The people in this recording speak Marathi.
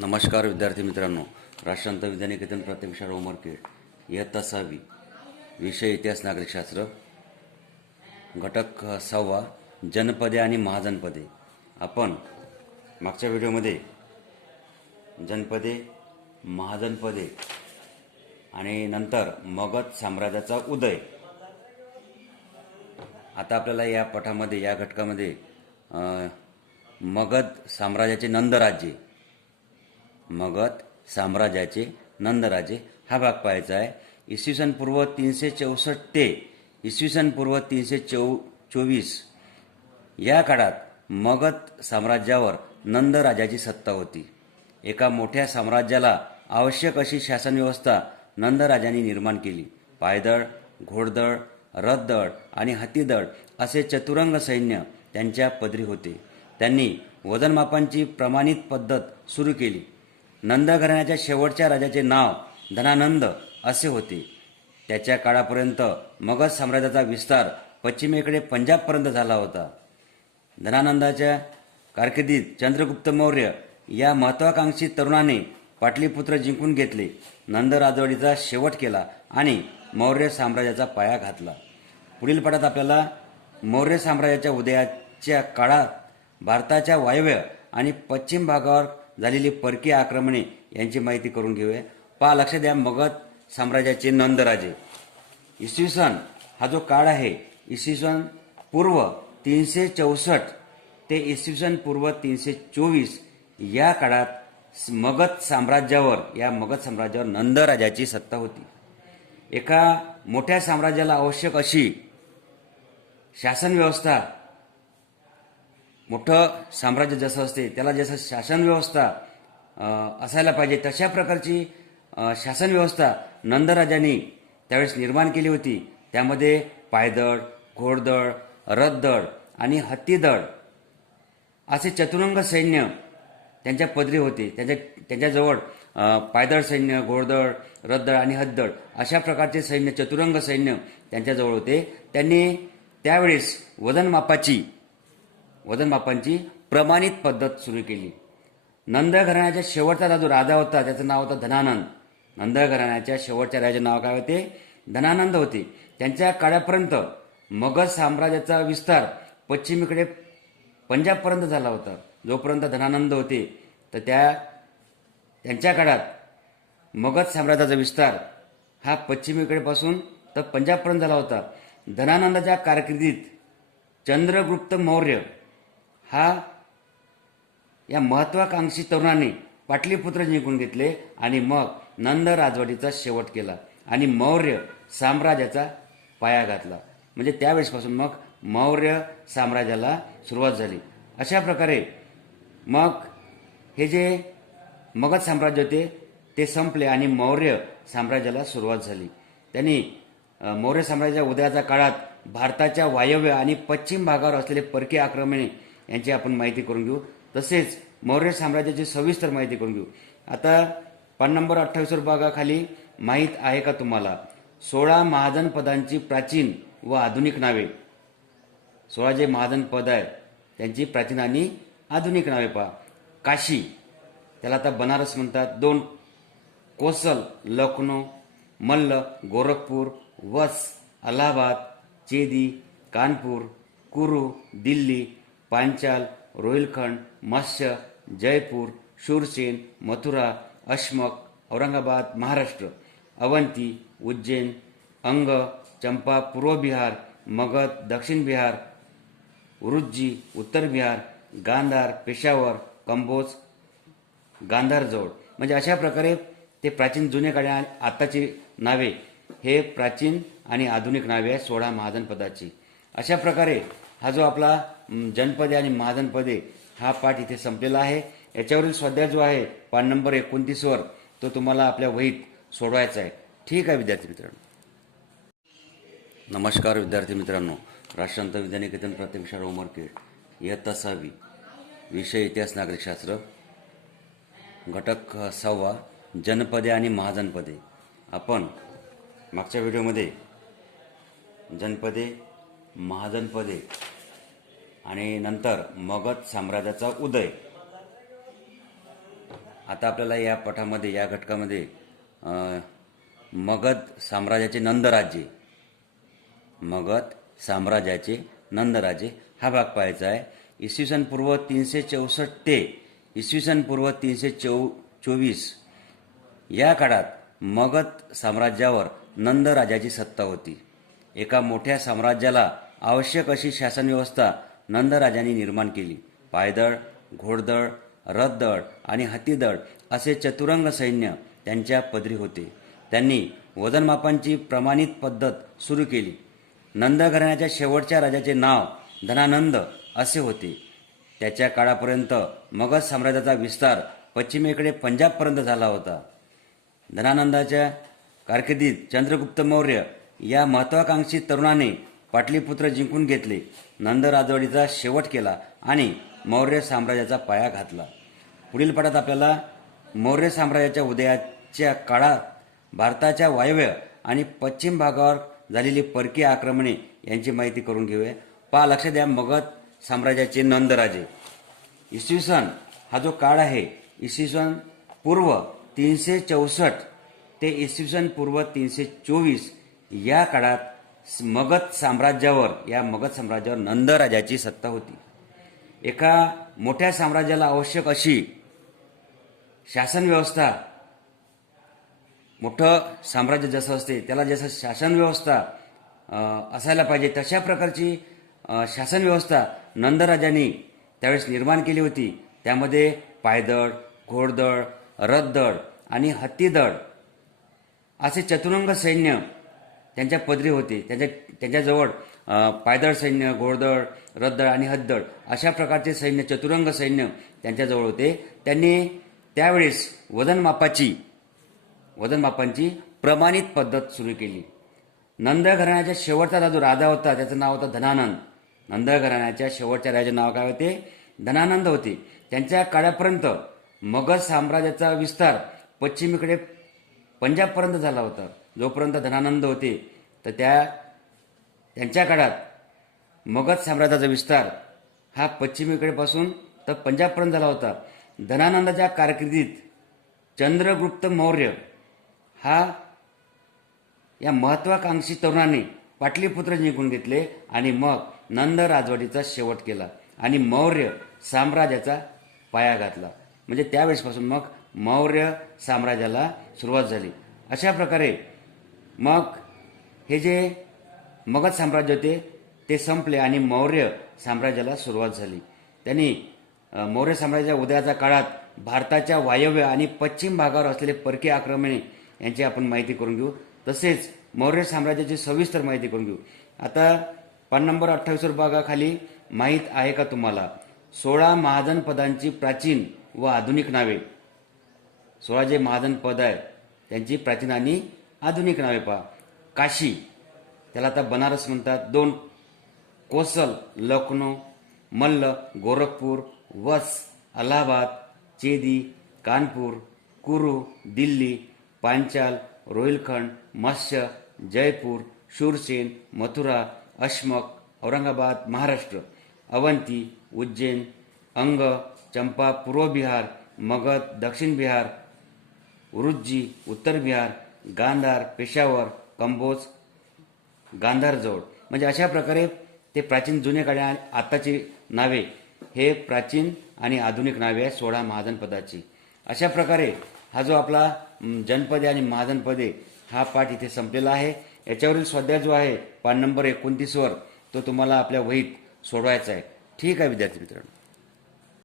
नमस्कार विद्यार्थी मित्रांनो, राष्ट्रांत विद्यानिकेतन प्राथमिक शाळा उमरखेड इयत्ता 6वी, विषय इतिहास नागरिकशास्त्र, घटक 6वा जनपदे आणि महाजनपदे. आपण मागच्या व्हिडिओमध्ये जनपदे, महाजनपदे आणि नंतर मगध साम्राज्याचा उदय. आता आपल्याला या पाठामध्ये, या घटकामध्ये मगध साम्राज्याचे नंदराज्य, मगध साम्राज्याचे नंदराजे हा भाग पाहायचा आहे. इसवी सन पूर्व 364 ते इसवी सन पूर्व 324 या काळात मगध साम्राज्यावर नंदराजाची सत्ता होती. एका मोठ्या साम्राज्याला आवश्यक अशी शासनव्यवस्था नंदराजांनी निर्माण केली. पायदळ, घोडदळ, रथदळ आणि हत्तीदळ असे चतुरंग सैन्य त्यांच्या पदरी होते. त्यांनी वजनमापांची प्रमाणित पद्धत सुरू केली. नंद घराण्याच्या शेवटच्या राजाचे नाव धनानंद असे होते. त्याच्या काळापर्यंत मगध साम्राज्याचा विस्तार पश्चिमेकडे पंजाबपर्यंत झाला होता. धनानंदाच्या कारकिर्दीत चंद्रगुप्त मौर्य या महत्वाकांक्षी तरुणाने पाटलीपुत्र जिंकून घेतले, नंद राजवटीचा शेवट केला आणि मौर्य साम्राज्याचा पाया घातला. पुढील पाठात आपल्याला मौर्य साम्राज्याच्या उदयाच्या काळात भारताच्या वायव्य आणि पश्चिम भागावर झालेली परकीय आक्रमणे यांची माहिती करून घेऊया. लक्ष द्या, मगध साम्राज्याचे नंदराजे. इसवी सन हा जो काळ आहे, इसवी सन पूर्व 364 ते इसवी सन पूर्व 324 या काळात मगध साम्राज्यावर नंदराजाची सत्ता होती. एका मोठ्या साम्राज्याला आवश्यक अशी शासन व्यवस्था, मोठं साम्राज्य जसं असते त्याला जसं शासन व्यवस्था असायला पाहिजे तशा प्रकारची शासन व्यवस्था नंदराजांनी त्यावेळेस निर्माण केली होती. त्यामध्ये पायदळ, घोडदळ, रथदळ आणि हत्तीदळ असे चतुरंग सैन्य त्यांच्या पदरी होते. त्यांच्याजवळ पायदळ सैन्य, घोडदळ, रथदळ आणि हत्तीदळ अशा प्रकारचे सैन्य, चतुरंग सैन्य त्यांच्याजवळ होते. त्यांनी त्यावेळेस वजनमापांची प्रमाणित पद्धत सुरू केली. नंद घराण्याच्या शेवटचा जो राजा होता त्याचं नाव होतं धनानंद. नंद घराण्याच्या शेवटच्या राजाचे नाव काय होते? धनानंद होते. त्यांच्या काळापर्यंत मगध साम्राज्याचा विस्तार पश्चिमेकडे पंजाबपर्यंत झाला होता. जोपर्यंत धनानंद होते तर त्यांच्या काळात मगध साम्राज्याचा विस्तार हा पश्चिमेकडे पासून तर पंजाबपर्यंत झाला होता. धनानंदाच्या कारकिर्दीत चंद्रगुप्त मौर्य या महत्वाकांक्षी तरुणाने पाटलीपुत्र जिंकून घेतले आणि मग नंद राजवटीचा शेवट केला आणि मौर्य साम्राज्याचा पाया घातला. म्हणजे त्यावेळेसपासून मग मौर्य साम्राज्याला सुरुवात झाली. अशा प्रकारे मग हे जे मगध साम्राज्य होते ते संपले आणि मौर्य साम्राज्याला सुरुवात झाली. त्यांनी मौर्य साम्राज्याच्या उदयाच्या काळात भारताच्या वायव्य आणि पश्चिम भागावर असलेले परकीय आक्रमणे यांची आपण माहिती करून घेऊ. तसेच मौर्य साम्राज्याची सविस्तर माहिती करून घेऊ. आता पान नंबर 28 वर बघा, खाली माहीत आहे का तुम्हाला 16 महाजनपदांची प्राचीन व आधुनिक नावे. 16 जे महाजनपद आहे त्यांची प्राचीन आणि आधुनिक नावे पहा. काशी, त्याला आता बनारस म्हणतात. 2 कोसल, लखनौ, मल्ल, गोरखपूर, वस, अलाहाबाद, चेदी, कानपूर, कुरू, दिल्ली, पांचाल, रोहिलखंड, मत्स्य, जयपूर, शूरसेन, मथुरा, अशमक, औरंगाबाद महाराष्ट्र, अवंती, उज्जैन, अंग, चंपा पूर्व बिहार, मगध दक्षिण बिहार, उरुज्जी उत्तर बिहार, गांधार, पेशावर, कंबोज गांधारजवळ. म्हणजे अशा प्रकारे ते प्राचीन जुने काळे आणि आताची नावे, हे प्राचीन आणि आधुनिक नावे आहे 16 महाजनपदाची. अशा प्रकारे हा जो आपला जनपदे आणि महाजनपदे हा पाठ इथे संपलेला आहे. याच्यावरील स्वाध्याय जो आहे पान नंबर 29 वर तो तुम्हाला आपल्या वहीत सोडवायचा आहे. ठीक आहे विद्यार्थी मित्रांनो. नमस्कार विद्यार्थी मित्रांनो, राष्ट्रांत विद्यानिकेतन प्राथमिक शाळा उमरखेड इयत्ता 6वी, विषय इतिहास नागरिकशास्त्र, घटक 6वा जनपदे आणि महाजनपदे. आपण मागच्या व्हिडिओमध्ये जनपदे, महाजनपदे आणि नंतर मगध साम्राज्याचा उदय आता आपल्याला या पठामध्ये या घटकामध्ये मगध साम्राज्याचे नंद राज्य, मगध साम्राज्याचे नंद राज्य हा भाग पाहायचा आहे. इसवी सन पूर्व 364 ते इसवी सन पूर्व 324 या काळात मगध साम्राज्यावर नंद राजाची सत्ता होती. एका मोठ्या साम्राज्याला आवश्यक अशी शासनव्यवस्था नंद राजांनी निर्माण केली. पायदळ, घोडदळ, रथदळ आणि हत्तीदळ असे चतुरंग सैन्य त्यांच्या पदरी होते. त्यांनी वजनमापांची प्रमाणित पद्धत सुरू केली. नंद घराण्याच्या शेवटच्या राजाचे नाव धनानंद असे होते. त्याच्या काळापर्यंत मगध साम्राज्याचा विस्तार पश्चिमेकडे पंजाबपर्यंत झाला होता. धनानंदाच्या कारकिर्दीत चंद्रगुप्त मौर्य या महत्वाकांक्षी तरुणाने पाटलीपुत्र जिंकून घेतले, नंद राजवटीचा शेवट केला आणि मौर्य साम्राज्याचा पाया घातला. पुढील पाठात आपल्याला मौर्य साम्राज्याच्या उदयाच्या काळात भारताच्या वायव्य आणि पश्चिम भागावर झालेली परकीय आक्रमणे यांची माहिती करून घेऊया. लक्ष द्या, मगध साम्राज्याचे नंद राजे. इसवी सन हा जो काळ आहे, इसवी सन पूर्व 364 ते इसवी सन पूर्व 324 या काळात मगध साम्राज्यावर नंद राजाची सत्ता होती. एका मोठ्या साम्राज्याला आवश्यक अशी शासन व्यवस्था, मोठं साम्राज्य जसं असते त्याला जसं शासन व्यवस्था असायला पाहिजे तशा प्रकारची शासन व्यवस्था नंद राजांनी त्यावेळेस निर्माण केली होती. त्यामध्ये पायदळ, घोडदळ, रथदळ आणि हत्तीदळ असे चतुरंग सैन्य त्यांच्या पदरी होते. त्यांच्याजवळ पायदळ सैन्य, घोडदळ, रथदळ आणि हत्तीदळ अशा प्रकारचे सैन्य, चतुरंग सैन्य त्यांच्याजवळ होते. त्यांनी त्यावेळेस वजनमापांची प्रमाणित पद्धत सुरू केली. नंद घराण्याच्या शेवटचा जो राजा होता त्याचं नाव होतं धनानंद. नंद घराण्याच्या शेवटच्या राजाचे नाव काय होते? धनानंद होते. त्यांच्या काळापर्यंत मगध साम्राज्याचा विस्तार पश्चिमेकडे पंजाबपर्यंत झाला होता. जोपर्यंत धनानंद होते तर त्यांच्या काळात मगध साम्राज्याचा विस्तार हा पश्चिमेकडे पासून तर पंजाबपर्यंत झाला होता. धनानंदाच्या कारकिर्दीत चंद्रगुप्त मौर्य या महत्वाकांक्षी तरुणाने पाटलीपुत्र जिंकून घेतले आणि मग नंद राजवटीचा शेवट केला आणि मौर्य साम्राज्याचा पाया घातला. म्हणजे त्यावेळेसपासून मग मौर्य साम्राज्याला सुरुवात झाली. अशा प्रकारे मग हे जे मगध साम्राज्य होते ते संपले आणि मौर्य साम्राज्याला सुरुवात झाली. त्यांनी मौर्य साम्राज्याच्या उदयाच्या काळात भारताच्या वायव्य आणि पश्चिम भागावर असलेले परकीय आक्रमणे यांची आपण माहिती करून घेऊ. तसेच मौर्य साम्राज्याची सविस्तर माहिती करून घेऊ. आता पान नंबर 28 वर बघा, खाली माहीत आहे का तुम्हाला 16 महाजन पदांची प्राचीन व आधुनिक नावे. 16 जे महाजन पद आहे त्यांची प्राचीन आणि आधुनिक नावे पहा. काशी, त्याला आता बनारस म्हणतात. 2 कोसल, लखनौ, मल्ल, गोरखपूर, वस, अलाहाबाद, चेदी, कानपूर, कुरू, दिल्ली, पांचाल, रोहिलखंड, मत्स्य, जयपूर, शूरसेन, मथुरा, अशमक, औरंगाबाद महाराष्ट्र, अवंती, उज्जैन, अंग, चंपा पूर्व बिहार, मगध दक्षिण बिहार, उरुज्जी उत्तर बिहार, गांधार, पेशावर, कंबोज, गांधारजवळ. म्हणजे अशा प्रकारे ते प्राचीन जुने काळे आणि आताची नावे हे प्राचीन आणि आधुनिक नावे आहे 16 महाजन पदाची. अशा प्रकारे हा जो आपला जनपदे आणि महाजनपदे हा पाठ इथे संपलेला आहे. याच्यावरील स्वाध्याय जो आहे पान नंबर 29 वर तो तुम्हाला आपल्या वहीत सोडवायचा आहे. ठीक आहे विद्यार्थी मित्रांनो.